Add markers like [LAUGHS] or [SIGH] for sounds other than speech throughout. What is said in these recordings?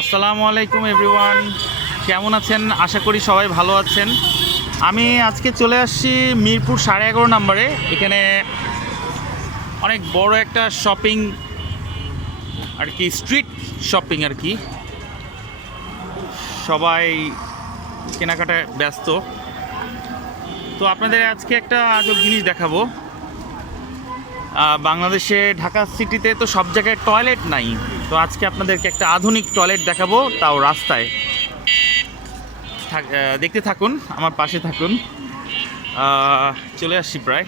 আসসালামু আলাইকুম এভরিওয়ান। কেমন আছেন? আশা করি সবাই ভালো আছেন। আমি আজকে চলে আসছি মিরপুর সাড়ে এগারো নম্বরে। এখানে অনেক বড় একটা শপিং আর কি, স্ট্রিট শপিং আর কি। সবাই কেনাকাটায় ব্যস্ত। তো আপনাদের আজকে একটা আজব জিনিস দেখাবো। বাংলাদেশে, ঢাকা সিটিতে তো সব জায়গায় টয়লেট নাই। তো আজকে আপনাদেরকে একটা আধুনিক টয়লেট দেখাবো, তাও রাস্তায়। দেখতে থাকুন, আমার পাশে থাকুন। চলে আসছি প্রায়।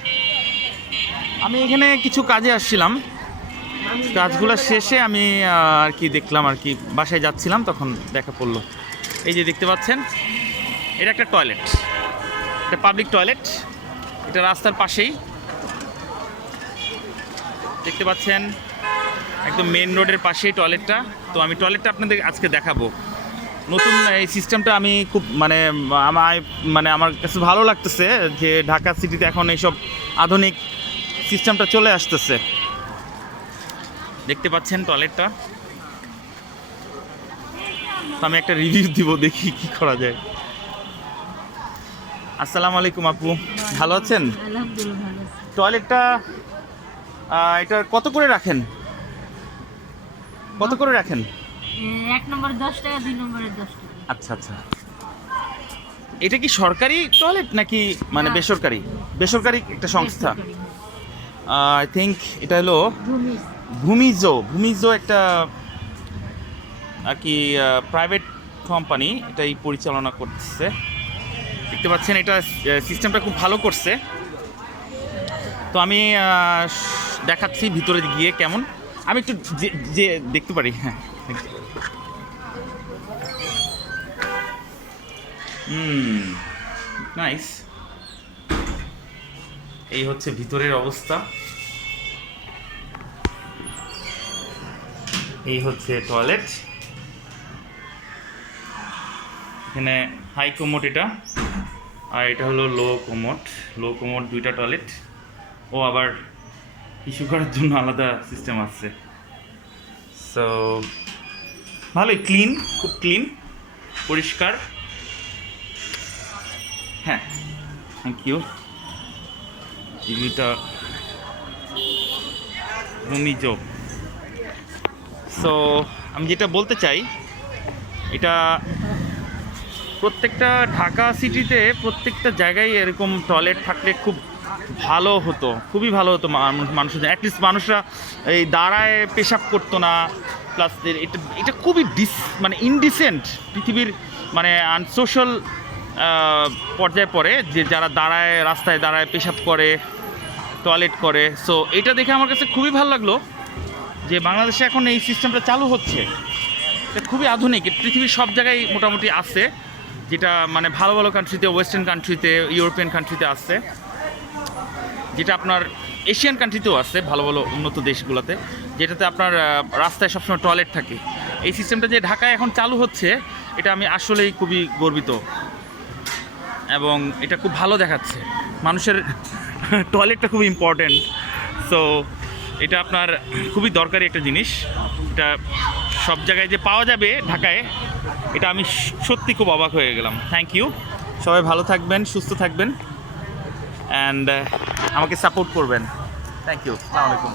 আমি এখানে কিছু কাজে আসছিলাম। কাজগুলো শেষে আমি আর কি দেখলাম, আর কি বাসায় যাচ্ছিলাম, তখন দেখা পড়ল। এই যে দেখতে পাচ্ছেন, এটা একটা টয়লেট। এটা পাবলিক টয়লেট। এটা রাস্তার পাশেই। দেখতে পাচ্ছেন একদম মেন রোডের পাশেই টয়লেটটা তো আমি টয়লেটটা আপনাদের আজকে দেখাবো। নতুন এই সিস্টেমটা আমি খুব মানে আমার মানে আমার কাছে ভালো লাগতেছে যে ঢাকা সিটিতে এখন এইসব আধুনিক সিস্টেমটা চলে আসতেছে। দেখতে পাচ্ছেন টয়লেটটা তো আমি একটা রিভিউ দিব দেখি কি করা যায়। আসসালামু আলাইকুম আপু ভালো আছেন। টয়লেটটা এটা কত করে রাখেন? কত করে রাখেন? এক নম্বরে দশ টাকা দুই নম্বরে দশ টাকা। আচ্ছা আচ্ছা। এটা কি সরকারি টয়লেট নাকি মানে বেসরকারি? বেসরকারি একটা সংস্থা। আই থিঙ্ক এটা হলো ভূমিজ। ভূমিজো। একটা আর কি প্রাইভেট কোম্পানি এটাই পরিচালনা করতেছে। দেখতে পাচ্ছেন এটা সিস্টেমটা খুব ভালো করছে। তো আমি দেখাচ্ছি ভিতরে গিয়ে কেমন। আমি একটু যে- দেখতে পারি হ্যাঁ। হুম নাইস এই হচ্ছে ভিতরের অবস্থা। এই হচ্ছে টয়লেট এখানে হাই কোমোট এটা। আর এটা হলো লো কোমোট লো কোমোট দুইটা টয়লেট ও আবার ইস্যু করার জন্য আলাদা সিস্টেম আছে সো ভালোই ক্লিন খুব ক্লিন পরিষ্কার। হ্যাঁ থ্যাংক ইউ টিভিটা ভূমিযোগ সো আমি যেটা বলতে চাই, এটা প্রত্যেকটা ঢাকা সিটিতে প্রত্যেকটা জায়গায় এরকম টয়লেট থাকলে খুব ভালো হতো, খুবই ভালো হতো মানুষ- মানুষের অ্যাটলিস্ট মানুষরা এই দাঁড়ায় পেশাব করতো না প্লাস এটা এটা খুবই ডিস মানে ইনডিসেন্ট পৃথিবীর মানে আনসোশ্যাল পর্যায়ে পড়ে যে যারা দাঁড়ায়, রাস্তায় দাঁড়ায় পেশাব করে টয়লেট করে। সো এটা দেখে আমার কাছে খুবই ভালো লাগল যে বাংলাদেশে এখন এই সিস্টেমটা চালু হচ্ছে। এটা খুবই আধুনিক পৃথিবীর সব জায়গায় মোটামুটি আছে, যেটা মানে ভালো ভালো কান্ট্রিতে ওয়েস্টার্ন কান্ট্রিতে ইউরোপিয়ান কান্ট্রিতে আছে। যেটা আপনার এশিয়ান কান্ট্রিতেও আছে, ভালো ভালো উন্নত দেশগুলোতে, যেটাতে আপনার রাস্তায় সবসময় টয়লেট থাকে। এই সিস্টেমটা যে ঢাকায় এখন চালু হচ্ছে, এটা আমি আসলেই খুবই গর্বিত। এবং এটা খুব ভালো দেখাচ্ছে। মানুষের [LAUGHS] টয়লেটটা খুব ইম্পর্ট্যান্ট সো এটা আপনার খুবই দরকারি একটা জিনিস। এটা সব জায়গায় যে পাওয়া যাবে ঢাকায়, এটা আমি সত্যি খুব অবাক হয়ে গেলাম। থ্যাংক ইউ সবাই ভালো থাকবেন, সুস্থ থাকবেন। অ্যান্ড আমাকে সাপোর্ট করবেন। থ্যাংক ইউ আসসালামু আলাইকুম